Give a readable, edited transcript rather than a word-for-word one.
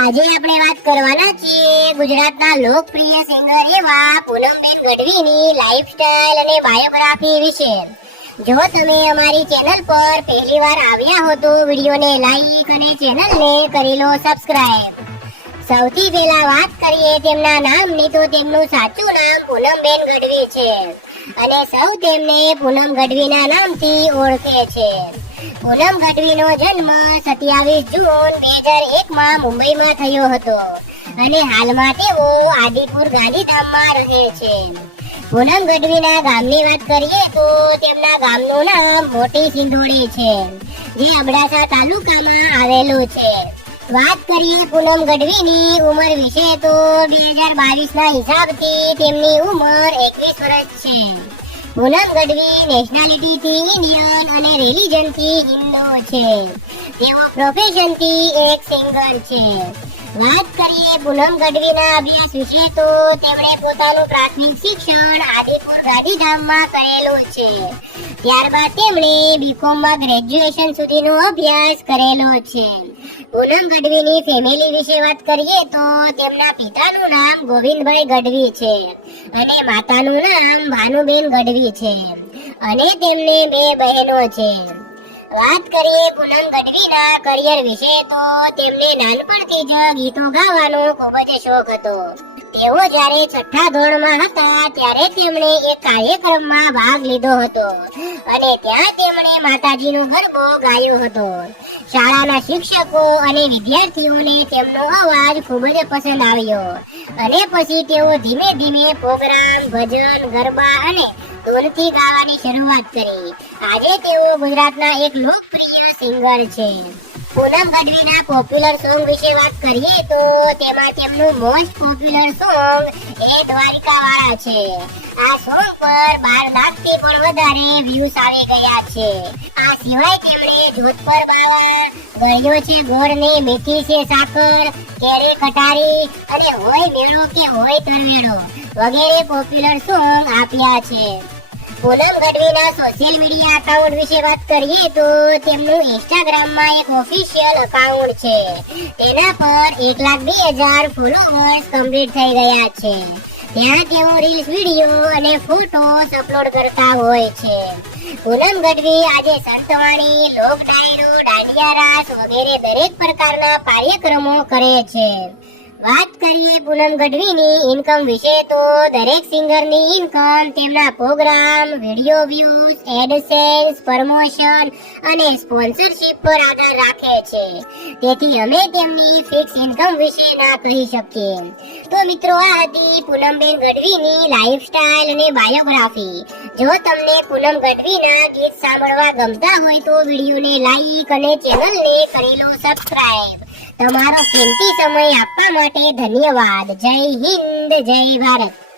આજે આપણે વાત કરવાના છીએ ગુજરાતના લોકપ્રિય સિંગર એવા પૂનમબેન ગઢવીની લાઈફસ્ટાઈલ અને બાયોગ્રાફી વિશે। જો તમે અમારી ચેનલ પર પહેલીવાર આવ્યા હો તો વિડીયોને લાઈક અને ચેનલને કરી લો સબસ્ક્રાઇબ। સૌથી પહેલા વાત કરીએ તેમના નામની તો તેમનું સાચું નામ પૂનમબેન ગઢવી છે અને સૌ તેમને પૂનમ ગઢવીના નામથી ઓળખે છે। પૂનમ ગઢવીનો જન્મ 27 જૂન 2001 માં મુંબઈમાં થયો હતો અને હાલમાં તેઓ આદિપુર ગાંધીધામમાં રહે છે। પૂનમ ગઢવીના ગામની વાત કરીએ તો તેમના ગામનું નામ મોટી સિંધોડી છે, જે અબડાસા તાલુકામાં આવેલું છે। વાત કરીએ પૂનમ ગઢવીની ઉંમર વિશે તો 2022ના હિસાબથી તેમની ઉંમર 21 વર્ષ છે। પૂનમ ગઢવી નેશનાલિટીથી ઇન્ડિયન અને રિલિજનથી હિન્દુ છે। તેઓ પ્રોફેશનથી એક સિંગર છે। વાત કરીએ પૂનમ ગઢવીના અભ્યાસ વિશે તો તેમણે પોતાનું પ્રાથમિક શિક્ષણ આદિપુર ગાંધીધામમાં કરેલું છે। ત્યારબાદ તેમણે બીકોમમાં ગ્રેજ્યુએશન સુધીનો અભ્યાસ કરેલો છે। પૂનમ ગઢવીની ફેમિલી વિશે વાત કરીએ તો તેમના પિતાનું નામ ગોવિંદભાઈ ગઢવી છે અને માતાનું નામ ભાનુબેન ગઢવી છે અને તેમને 2 બહેનો છે। વાત કરીએ પૂનમ ગઢવીના કરિયર વિશે તો તેમને નાનપણથી જ ગીતો ગાવાનો ખૂબ જ શોખ હતો। તેઓ જ્યારે 6થા ધોરણમાં હતા ત્યારે તેમણે એક કાર્યક્રમમાં ભાગ લીધો હતો અને ત્યાં તેમણે માતાજીનો ગરબો ગાયો હતો। શાળાના શિક્ષકો અને વિદ્યાર્થીઓને તેમનો અવાજ ખૂબ જ પસંદ આવ્યો અને પછી તેઓ ધીમે ધીમે પ્રોગ્રામ, ભજન, ગરબા અને ધૂનથી ગાવાની શરૂઆત કરી। આજે તેઓ ગુજરાતના એક લોકપ્રિય સિંગર છે। પૂનમ ગઢવીના પોપ્યુલર સોંગ વિશે વાત કરીએ તો તેમાં તેમનું મોસ્ટ પોપ્યુલર સોંગ એ દ્વારિકાવાળા છે। આ સોંગ પર 12 લાખથી પણ વધારે વ્યૂઝ આવી ગયા છે। આ સિવાય તેમણે જોત પર બાવા, ગળ્યો છે ગોળની મીઠી છે સાકર, કેરી કટારી અને હોય મેળો કે હોય તરવેડો વગેરે પોપ્યુલર સોંગ આપ્યા છે। પૂનમ ગઢવીના સોશિયલ મીડિયા એકાઉન્ટ વિશે વાત કરીએ તો તેમનું ઇન્સ્ટાગ્રામમાં એક ઓફિશિયલ એકાઉન્ટ છે। તેના પર 1,02,000 ફોલોઅર્સ કમ્પ્લીટ થઈ ગયા છે। ત્યાં તેઓ રીલ્સ, વિડીયો અને ફોટોસ અપલોડ કરતા હોય છે। પૂનમ ગઢવી આજે સંતવાણી, લોક ડાયરો, દાંડિયા રાસ વગેરે દરેક પ્રકારના કાર્યક્રમો કરે છે। વાત કરીએ પૂનમ ગઢવીની ઇન્કમ વિશે તો દરેક સિંગરની ઇન્કમ તેમના program, video views, AdSense, promotion અને સ્પોન્સરશિપ પર આધાર રાખે છે। તેથી અમે તેમની ફિક્સ ઇન્કમ વિશે ના કહી શકીએ। તો મિત્રો, આ હતી પૂનમબેન ગઢવીની લાઈફસ્ટાઈલ અને બાયોગ્રાફી। જો તમને પૂનમ ગઢવીના ગીત સાંભળવા ગમતા હોય તો વિડીયોને લાઈક અને ચેનલને કરી લો સબસ્ક્રાઇબ। તમારો કિંમતી સમય આપવા માટે ધન્યવાદ। જય હિન્દ, જય ભારત।